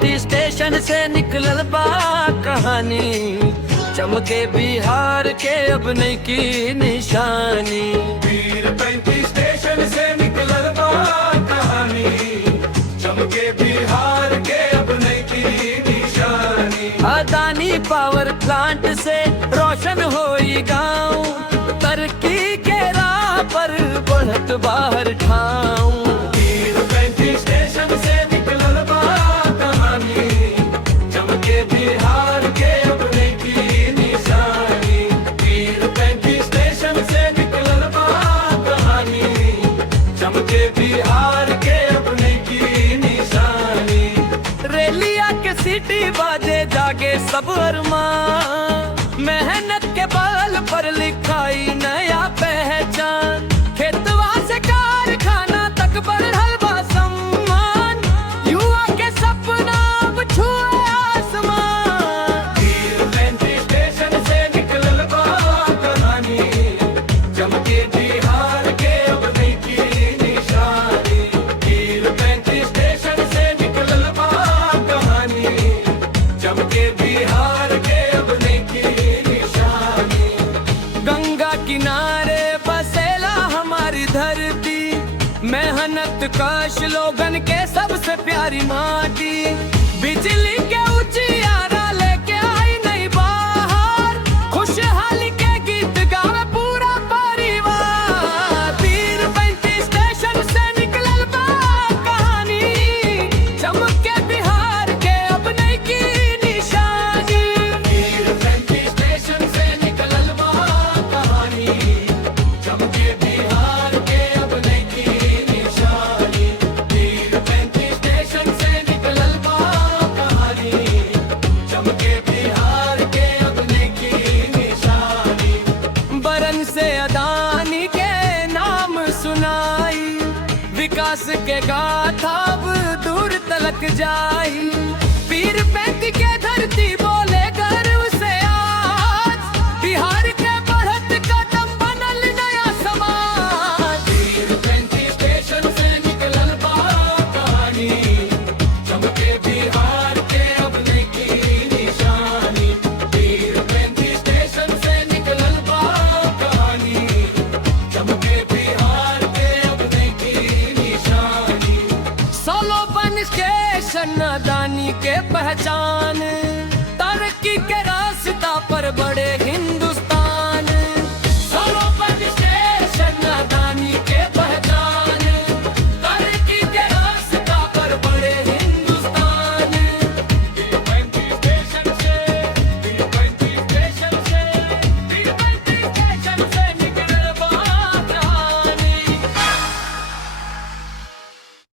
पैंती स्टेशन से निकलल बा कहानी, चमके बिहार के अब नहीं की निशानी। वीर 35 स्टेशन से निकलल बा कहानी, चमके बिहार के अब नहीं की निशानी। अदानी पावर प्लांट से रोशन होई गाँव, तरक्की के राह पर बढ़त बाहर ठाऊं। वीर 35 स्टेशन से निकलल बा कहानी, चमके बिहार के अब नहीं की निशानी। वीर 35 स्टेशन से निकलल बा कहानी, चमके बिहार के अब नहीं की निशानी। रेलिया के सीटी बाजे जागे सब अरमान, मेहनत के बल पर लिखाई नया पहचान। खेतवा से कारखाना तक बढ़ल बा सम्मान, युवा के सपना अब छुए आसमान। वीर 35 स्टेशन से निकलल बा कहानी, चमके बिहार के अब नहीं की निशानी। वीर 35 स्टेशन से निकलल बा कहानी, चमके बिहार के अब नहीं की निशानी। गंगा किनारे बसेला हमारी धरती, मेहनत का श्लोगन के सबसे प्यारी माटी। बिजली के उजियारा लेके आई नई बाहर, खुशहाली के गीत गावे पूरा परिवार। वीर 35 स्टेशन से निकलल बा कहानी, चमके बिहार के अब नहीं की निशानी। वीर 35 स्टेशन से निकलल बा कहानी, चमके बिहार के अब नहीं की निशानी। वीर 35 स्टेशन से निकलल बा कहानी, चमके बिहार के अब नहीं की निशानी। बरन से अदानी के नाम सुनाई, विकास के गाथा अब दूर तलक जाई। वीर 35 के धरती बोले गर्व से आज, बिहार के बढ़त कदम बनल नया समाज। वीर 35 स्टेशन से निकलल बा कहानी, चमके बिहार के अब नहीं की निशानी। वीर 35 स्टेशन से निकलल बा कहानी, चमके बिहार के अब नहीं की निशानी। सोलो बन स्टेशन अदानी के पहचान, तरक्की के रास्ता पर बढ़े